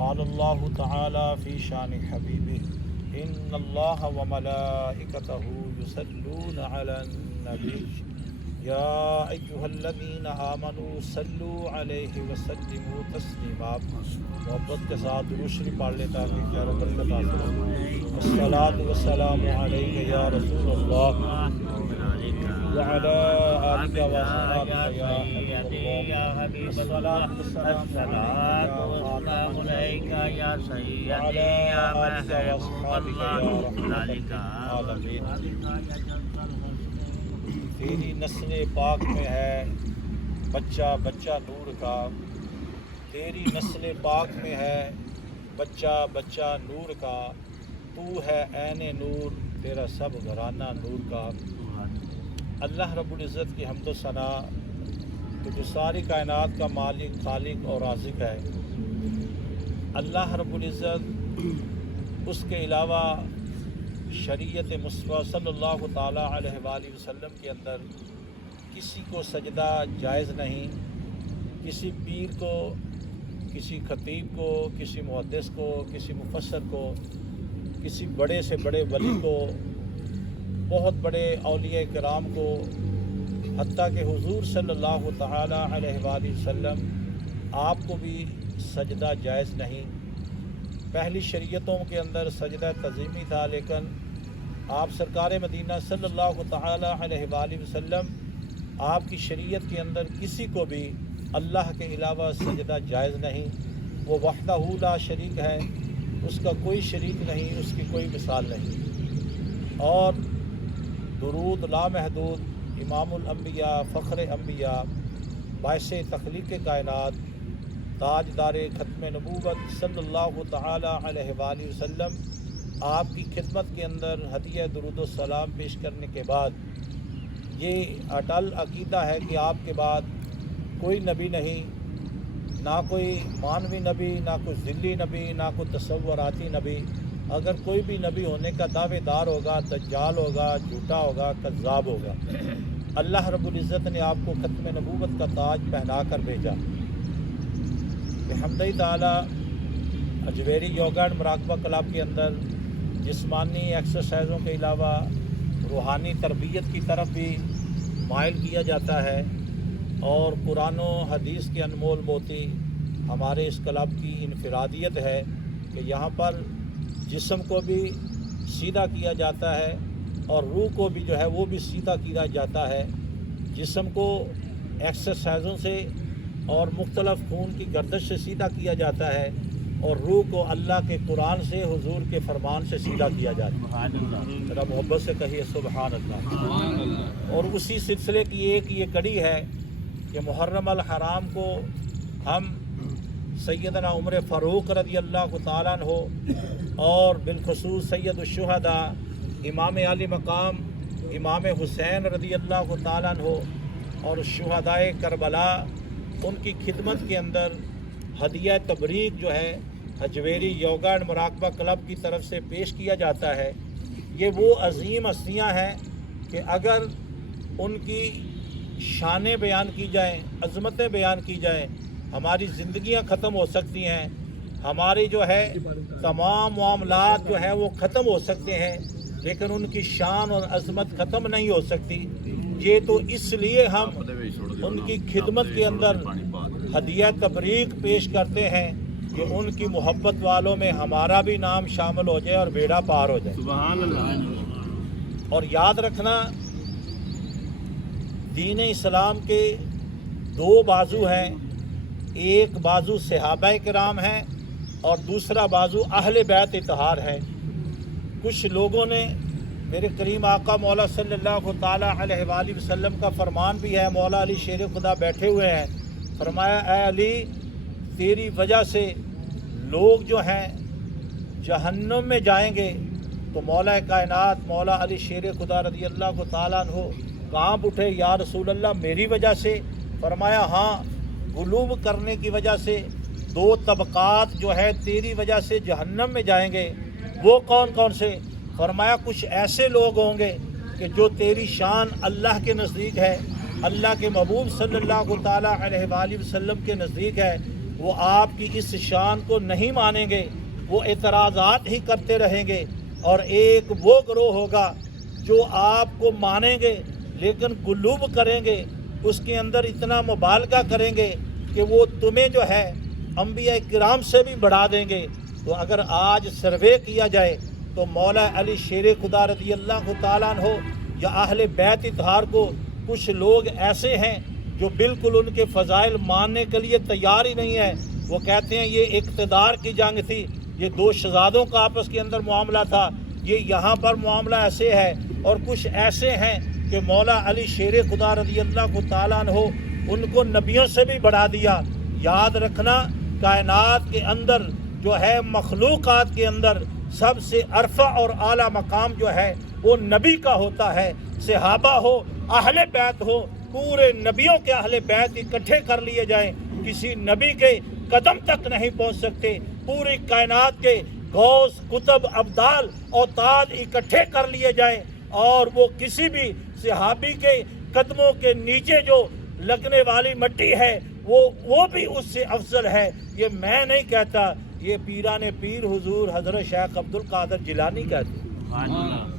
قال اللہ تعالی فی شان حبیبہ ان اللہ وملائکتہ یصلون علی النبی یا ایہا الذین آمنوا صلوا علیہ وسلموا تسلیما۔ محبت کے ساتھ درود شریف پڑھ لیتا کہ خیر و برکت حاصل ہو۔ الصلاۃ والسلام علیک یا رسول اللہ وعلی آلک وصحبہ یا حبیب اللہ، الصلاۃ والسلام علیک یا سیدی یا محبوب اللہ۔ تیری نسل پاک میں ہے بچہ بچہ نور کا، تیری نسل پاک میں ہے بچہ بچہ نور کا، تو ہے عین نور تیرا سب گھرانہ نور کا۔ اللہ رب العزت کی حمد و ثنا کہ جو ساری کائنات کا مالک خالق اور رازق ہے، اللہ رب العزت اس کے علاوہ شریعت مصطفیٰ صلی اللہ تعالیٰ علیہ وآلہ وسلم کے اندر کسی کو سجدہ جائز نہیں۔ کسی پیر کو، کسی خطیب کو، کسی محدث کو، کسی مفسر کو، کسی بڑے سے بڑے ولی کو، بہت بڑے اولیاء کرام کو، حتیٰ کہ حضور صلی اللہ تعالیٰ علیہ وآلہ وسلم آپ کو بھی سجدہ جائز نہیں۔ پہلی شریعتوں کے اندر سجدہ تعظیمی تھا، لیکن آپ سرکار مدینہ صلی اللہ تعالیٰ علیہ وآلہ وسلم آپ کی شریعت کے اندر کسی کو بھی اللہ کے علاوہ سجدہ جائز نہیں۔ وہ وحدہ لا شریک ہے، اس کا کوئی شریک نہیں، اس کی کوئی مثال نہیں۔ اور درود لامحدود امام الانبیاء فخر انبیاء باعث تخلیق کائنات تاجدار ختم نبوت صلی اللہ تعالیٰ علیہ وآلہ وسلم آپ کی خدمت کے اندر ہدیہ درود و سلام پیش کرنے کے بعد یہ اٹل عقیدہ ہے کہ آپ کے بعد کوئی نبی نہیں، نہ کوئی مانوی نبی، نہ کوئی ذلی نبی، نہ کوئی تصوراتی نبی۔ اگر کوئی بھی نبی ہونے کا دعوے دار ہوگا، دجال ہوگا، جھوٹا ہوگا، کذاب ہوگا۔ اللہ رب العزت نے آپ کو ختم نبوت کا تاج پہنا کر بھیجا۔ بحمدہ تعالی اجویری یوگا اینڈ مراقبہ کلب کے اندر جسمانی ایکسرسائزوں کے علاوہ روحانی تربیت کی طرف بھی مائل کیا جاتا ہے، اور قرآن و حدیث کے انمول موتی ہمارے اس کلب کی انفرادیت ہے کہ یہاں پر جسم کو بھی سیدھا کیا جاتا ہے اور روح کو بھی جو ہے وہ بھی سیدھا کیا جاتا ہے۔ جسم کو ایکسرسائزوں سے اور مختلف خون کی گردش سے سیدھا کیا جاتا ہے، اور روح کو اللہ کے قرآن سے، حضور کے فرمان سے سیدھا کیا جاتا ہے۔ ذرا محبت سے کہیے سبحان اللہ۔ اور اسی سلسلے کی ایک یہ کڑی ہے کہ محرم الحرام کو ہم سیدنا عمر فاروق رضی اللہ تعالیٰ عنہ اور بالخصوص سید الشہداء امام علی مقام امام حسین رضی اللہ تعالیٰ عنہ اور شہداء کربلا، ان کی خدمت کے اندر ہدیہ تبریک جو ہے اجویری یوگا اینڈ مراقبہ کلب کی طرف سے پیش کیا جاتا ہے۔ یہ وہ عظیم ہستیاں ہیں کہ اگر ان کی شانیں بیان کی جائیں، عظمتیں بیان کی جائیں، ہماری زندگیاں ختم ہو سکتی ہیں، ہماری جو ہے تمام معاملات جو ہے وہ ختم ہو سکتے ہیں، لیکن ان کی شان اور عظمت ختم نہیں ہو سکتی۔ یہ تو اس لیے ہم ان کی خدمت کے اندر ہدیہ تبریک پیش کرتے ہیں کہ ان کی محبت والوں میں ہمارا بھی نام شامل ہو جائے اور بیڑا پار ہو جائے۔ سبحان اللہ۔ اور یاد رکھنا، دین اسلام کے دو بازو ہیں، ایک بازو صحابہ کرام ہے اور دوسرا بازو اہل بیت اطہار ہے۔ کچھ لوگوں نے، میرے کریم آقا مولا صلی اللہ تعالیٰ علیہ وآلہ وسلم کا فرمان بھی ہے، مولا علی شیر خدا بیٹھے ہوئے ہیں، فرمایا اے علی تیری وجہ سے لوگ جو ہیں جہنم میں جائیں گے۔ تو مولا کائنات مولا علی شیر خدا رضی اللہ تعالیٰ عنہ کانپ اٹھے، یا رسول اللہ میری وجہ سے؟ فرمایا ہاں، غلو کرنے کی وجہ سے دو طبقات جو ہے تیری وجہ سے جہنم میں جائیں گے۔ وہ کون کون سے؟ فرمایا کچھ ایسے لوگ ہوں گے کہ جو تیری شان اللہ کے نزدیک ہے، اللہ کے محبوب صلی اللہ تعالیٰ علیہ وآلہ وسلم کے نزدیک ہے، وہ آپ کی اس شان کو نہیں مانیں گے، وہ اعتراضات ہی کرتے رہیں گے، اور ایک وہ گروہ ہوگا جو آپ کو مانیں گے لیکن غلوب کریں گے، اس کے اندر اتنا مبالغہ کریں گے کہ وہ تمہیں جو ہے انبیاء کرام سے بھی بڑھا دیں گے۔ تو اگر آج سروے کیا جائے تو مولا علی شیر خدا رضی اللہ تعالیٰ عنہ یا اہل بیت اطہار کو کچھ لوگ ایسے ہیں جو بالکل ان کے فضائل ماننے کے لیے تیار ہی نہیں ہے۔ وہ کہتے ہیں یہ اقتدار کی جنگ تھی، یہ دو شہزادوں کا آپس کے اندر معاملہ تھا، یہ یہاں پر معاملہ ایسے ہے، اور کچھ ایسے ہیں کہ مولا علی شیر خدا رضی اللہ تعالیٰ عنہ ان کو نبیوں سے بھی بڑھا دیا۔ یاد رکھنا، کائنات کے اندر جو ہے، مخلوقات کے اندر سب سے عرفہ اور اعلیٰ مقام جو ہے وہ نبی کا ہوتا ہے۔ صحابہ ہو، اہل بیت ہو، پورے نبیوں کے اہل بیت اکٹھے کر لیے جائیں، کسی نبی کے قدم تک نہیں پہنچ سکتے۔ پوری کائنات کے غوث، قطب، ابدال اور تاج اکٹھے کر لیے جائیں اور وہ کسی بھی صحابی کے قدموں کے نیچے جو لگنے والی مٹی ہے وہ بھی اس سے افضل ہے۔ یہ میں نہیں کہتا، یہ پیران پیر حضور حضرت شیخ عبد القادر جیلانی کہتے ہیں۔